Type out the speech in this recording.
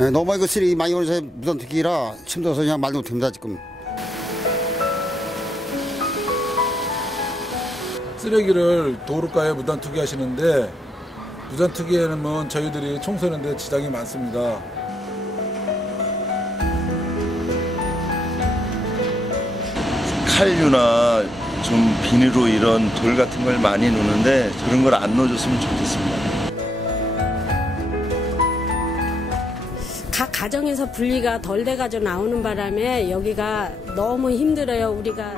네, 너무 이거 쓰레기 많이 오는 새 무단 투기라 힘들어서 그냥 말도 못합니다 지금. 쓰레기를 도로가에 무단 투기하시는데 무단 투기에는 뭐 저희들이 청소하는데 지장이 많습니다. 칼류나 좀 비닐로 이런 돌 같은 걸 많이 놓는데 그런 걸 안 넣어줬으면 좋겠습니다. 각 가정에서 분리가 덜 돼가지고 나오는 바람에 여기가 너무 힘들어요. 우리가